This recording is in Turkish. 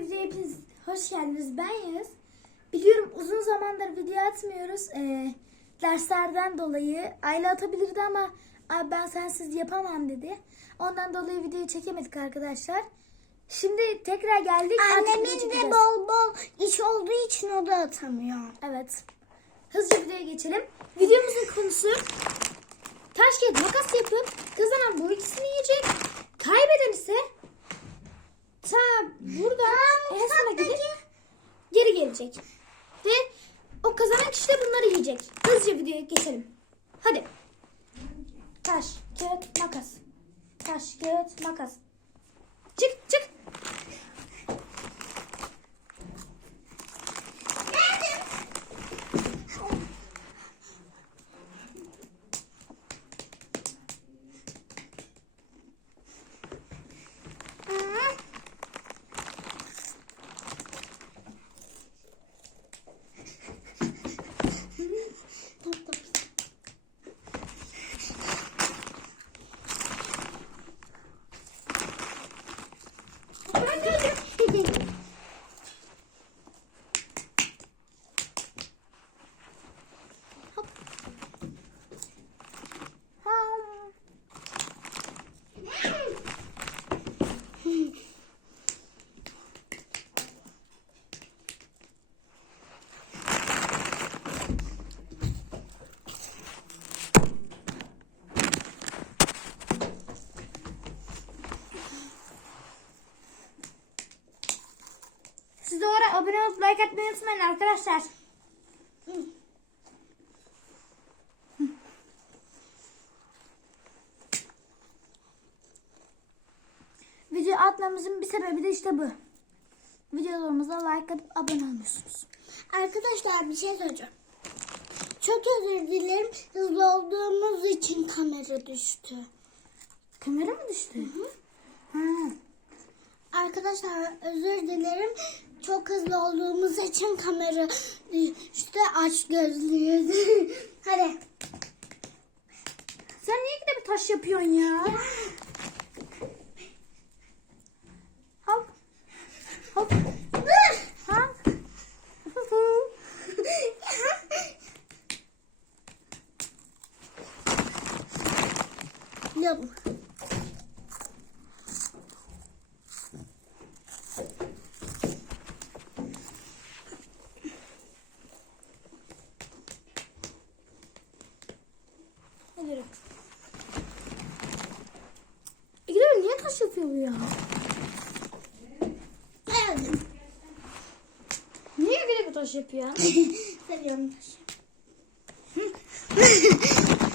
videoya hepiniz hoş geldiniz. Ben Yağız. Biliyorum uzun zamandır video atmıyoruz. Ee, derslerden dolayı. Ayla atabilirdi ama "Abi ben sensiz yapamam dedi. Ondan dolayı videoyu çekemedik arkadaşlar. Şimdi tekrar geldik. Annemin de bol bol iş olduğu için o da atamıyor. Evet. Hızlıca videoya geçelim. Videomuzun konusu taş kağıt makas yapıp kazanan bu ikisini ta burada en sona gidip geri gelecek. Ve o kazanan kişi de bunları yiyecek. Hızlıca videoya geçelim. Hadi. Taş, kağıt, makas. Taş, kağıt, makas. Çık, çık. Ben geldim. Hop. Ham. Abone olup like atmayı unutmayın arkadaşlar. Video atmamızın bir sebebi de işte bu. Videolarımıza like atıp abone olmuyorsunuz. Arkadaşlar bir şey söyleyeceğim. Çok özür dilerim. Hızlı olduğumuz için kamera düştü. Kamera mı düştü? Ha. Arkadaşlar özür dilerim. Çok hızlı olduğumuz için kamera düştü. Aç gözlüyüz. Hadi. Sen niye gidip taş yapıyorsun ya? Hop. Hop. Ha? Hadi. İkide niye taş yapıyor bu ya? Geldim. Niye ikide bir taş yapıyor? Seviyorum taşı.